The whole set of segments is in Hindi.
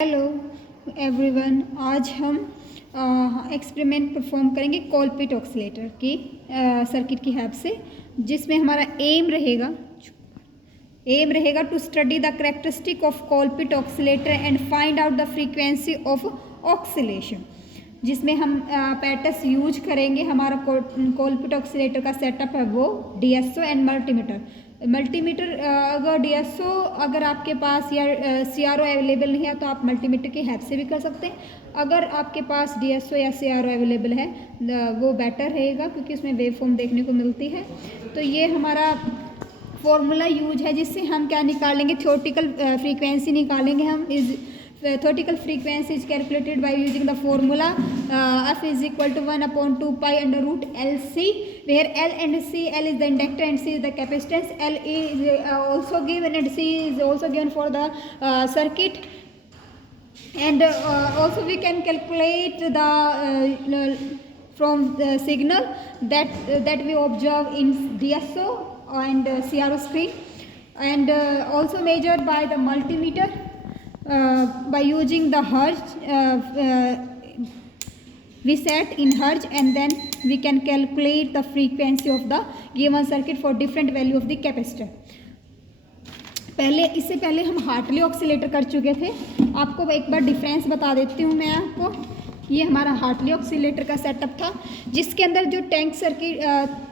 हेलो एवरीवन, आज हम एक्सपेरिमेंट परफॉर्म करेंगे कोलपिट ऑक्सीलेटर की सर्किट की हेल्प से, जिसमें हमारा एम रहेगा to study the characteristic of Colpitts oscillator and find out the frequency of oscillation, जिसमें हम पैटर्स यूज करेंगे। हमारा कोलपिट ऑक्सीलेटर का सेटअप है वो डीएसओ एंड मल्टीमीटर। अगर डीएसओ अगर आपके पास या सीआरओ अवेलेबल नहीं है तो आप मल्टीमीटर की हेल्प से भी कर सकते हैं। अगर आपके पास डीएसओ या सीआरओ अवेलेबल है वो बेटर रहेगा, क्योंकि उसमें वेव फॉर्म देखने को मिलती है। तो ये हमारा फॉर्मूला यूज है, जिससे हम क्या निकालेंगे, थ्योरेटिकल फ्रीक्वेंसी निकालेंगे। हम is theoretical frequency is calculated by using the formula F is equal to 1/2 pi under root LC, where L and C, L is the inductor and C is the capacitance. L is also given and C is also given for the circuit, and also we can calculate the from the signal that we observe in DSO and CRO screen, and also measured by the multimeter. By using the hertz, we set in hertz, and then we can calculate the frequency of the given circuit for different value of the capacitor. इससे पहले हम हार्टली ऑक्सीलेटर कर चुके थे। आपको एक बार डिफरेंस बता देती हूँ मैं आपको। ये हमारा हार्टली ऑक्सीलेटर का सेटअप था, जिसके अंदर जो टैंक सर्किट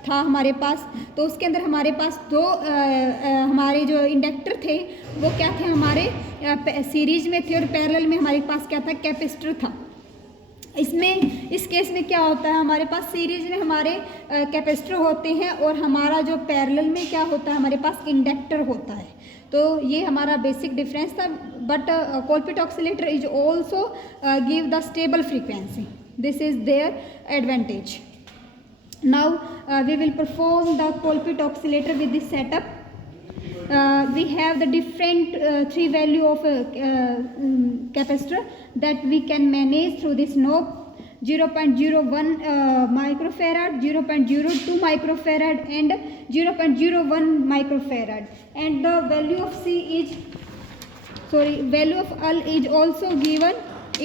था हमारे पास, तो उसके अंदर हमारे पास दो हमारे जो इंडक्टर थे वो क्या थे, हमारे सीरीज में थे, और पैरेलल में हमारे पास क्या था, कैपेसिटर था। इस केस में क्या होता है, हमारे पास सीरीज में हमारे कैपेसिटर होते हैं और हमारा जो पैरेलल में क्या होता है, हमारे पास इंडक्टर होता है। तो ये हमारा बेसिक डिफरेंस था। But Colpitts oscillator is also give the stable frequency, this is their advantage. Now we will perform the Colpitts oscillator with this setup. We have the different three value of capacitor that we can manage through this knob: 0.01 microfarad, 0.02 microfarad, and 0.01 microfarad. And the value of L is also given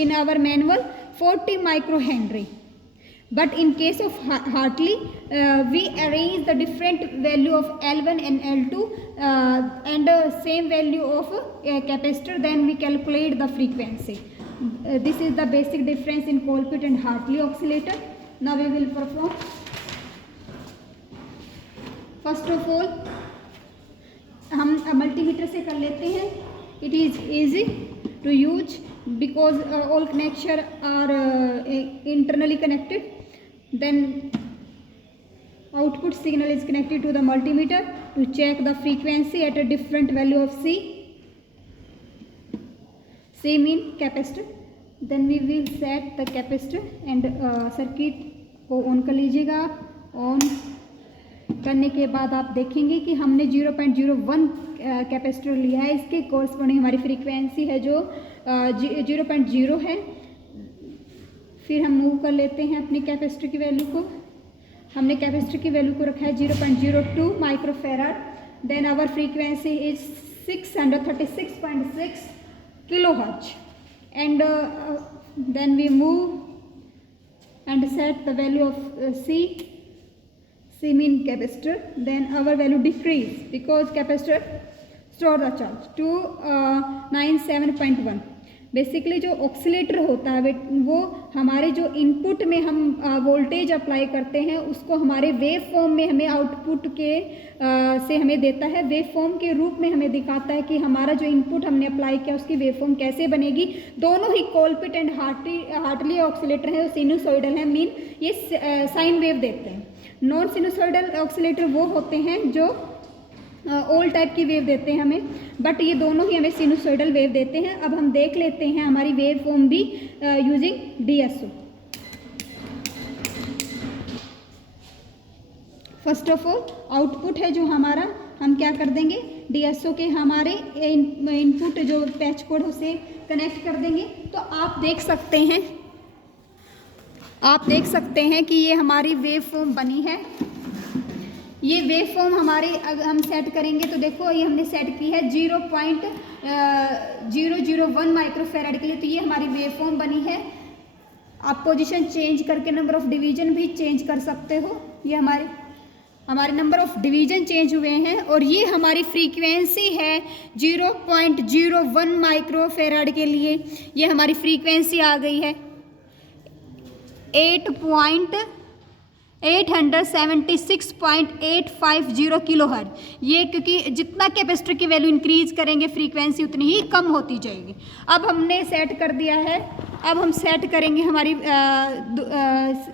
in our manual, 40 microhenry. But in case of Hartley, we arrange the different value of L1 and L2 and same value of capacitor, then we calculate the frequency. This is the basic difference in Colpit and Hartley oscillator. Now we will perform. First of all, हम मल्टीमीटर से कर लेते हैं. It is easy to use because all connections are internally connected. Then output signal is connected to the multimeter to check the frequency at a different value of C. C mean capacitor. Then we will set the capacitor and circuit को ऑन कर लीजिएगा. ऑन करने के बाद आप देखेंगे कि हमने 0.01 कैपेसिटर लिया है. इसके कोरस्पॉन्डिंग हमारी फ्रीक्वेंसी है जो 0.0 है. फिर हम मूव कर लेते हैं अपनी कैपेसिटर की वैल्यू को. हमने कैपेसिटर की वैल्यू को रखा है 0.02 microfarad. Then our frequency is 636.6 kilohertz. And then we move and set the value of C mean capacitor. Then our value decrease because capacitor store the charge to 97.1. Basically जो ऑक्सीलेटर होता है वो हमारे जो इनपुट में हम वोल्टेज अप्लाई करते हैं उसको हमारे वेव फॉर्म में हमें आउटपुट के से हमें देता है. वेव फॉर्म के रूप में हमें दिखाता है कि हमारा जो इनपुट हमने अप्लाई किया उसकी वेव फॉर्म कैसे बनेगी. दोनों ही कोलपिट एंड हार्टली ऑक्सीलेटर हैं वो सिनुसॉइडल हैं. मीन ये साइन वेव देते हैं. नॉन सिनुसॉइडल ऑक्सीलेटर वो होते हैं जो ऑल टाइप की वेव देते हैं हमें, बट ये दोनों ही हमें सिनुसॉइडल वेव देते हैं. अब हम देख लेते हैं हमारी वेव फॉर्म भी using DSO. First of all output है जो हमारा, हम क्या कर देंगे, डीएसओ के हमारे इनपुट जो पैच कोड उसे कनेक्ट कर देंगे. तो आप देख सकते हैं कि ये हमारी वेव फॉर्म बनी है. ये वेव फॉर्म हमारे अगर हम सेट करेंगे तो देखो ये हमने सेट की है 001 माइक्रोफेराड के लिए। तो ये हमारी वेव फॉर्म बनी है। आप पोजीशन चेंज करके नंबर ऑफ डिवीजन भी चेंज कर सकते हो। ये हमारे नंबर ऑफ डिवीजन चेंज हुए हैं और ये हमारी फ्रीक्वेंसी है 0.01 माइक्रोफेराड के लिए। ये हमारी फ्रीक्वेंसी आ गई है 876.850 किलोहर्ट्ज़। ये क्योंकि जितना कैपेसिटर की वैल्यू इंक्रीज करेंगे फ्रीक्वेंसी उतनी ही कम होती जाएगी। अब हमने सेट कर दिया है। अब हम सेट करेंगे हमारी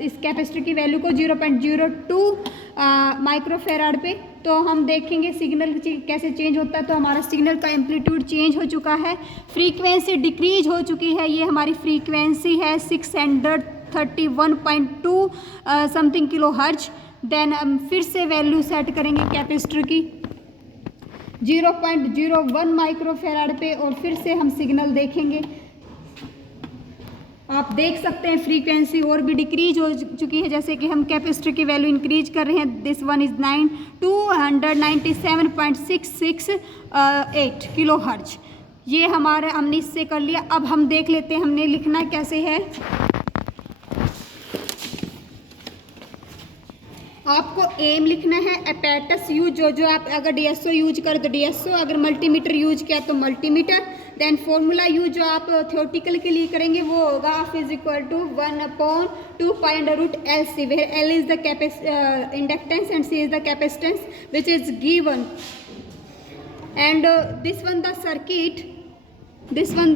इस कैपेसिटर की वैल्यू को 0.02 माइक्रोफेराड पे। तो हम देखेंगे सिग्नल कैसे चेंज होता है। तो हमारा सिग्नल का एम्पलीट्यूड चेंज हो चुका है, फ्रीक्वेंसी डिक्रीज हो चुकी है। ये हमारी फ्रीक्वेंसी है 631.2 समथिंग किलो हर्ट्ज। देन हम फिर से वैल्यू सेट करेंगे कैपेसिटर की 0.01 माइक्रोफेराड पे और फिर से हम सिग्नल देखेंगे। आप देख सकते हैं फ्रीक्वेंसी और भी डिक्रीज हो चुकी है, जैसे कि हम कैपेसिटर की वैल्यू इंक्रीज कर रहे हैं। This one is 297.668 kilo hertz. ये हमारा हमने इससे कर लिया। अब हम देख लेते हैं हमने लिखना कैसे है। आपको एम लिखना है, अपैरेटस यूज जो आप अगर डीएसओ यूज करें तो डीएसओ, अगर मल्टीमीटर यूज किया तो मल्टीमीटर। देन फॉर्मूला यूज जो आप थियोरटिकल के लिए करेंगे वो होगा F=1/2 π√LC, where L is the inductance and C is the capacitance which is given. And this one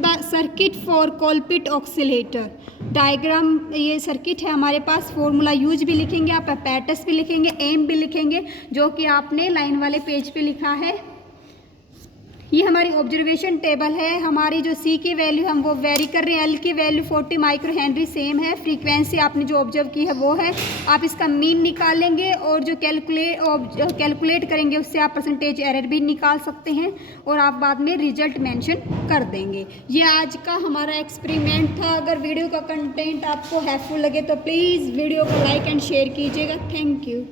the circuit for Colpit oscillator diagram. ये सर्किट है हमारे पास। फॉर्मूला यूज भी लिखेंगे आप, अपैरेटस भी लिखेंगे, एम भी लिखेंगे, जो कि आपने लाइन वाले पेज पे लिखा है। ये हमारी ऑब्जर्वेशन टेबल है। हमारी जो सी की वैल्यू हम वो वेरी कर रहे हैं। एल की वैल्यू 40 माइक्रो हेनरी सेम है। फ्रीक्वेंसी आपने जो ऑब्जर्व की है वो है। आप इसका मीन निकालेंगे और जो कैलकुलेट करेंगे उससे आप परसेंटेज एरर भी निकाल सकते हैं और आप बाद में रिजल्ट मेंशन कर देंगे। ये आज का हमारा एक्सपेरिमेंट था। अगर वीडियो का कंटेंट आपको हेल्पफुल लगे तो प्लीज़ वीडियो को लाइक एंड शेयर कीजिएगा। Thank you.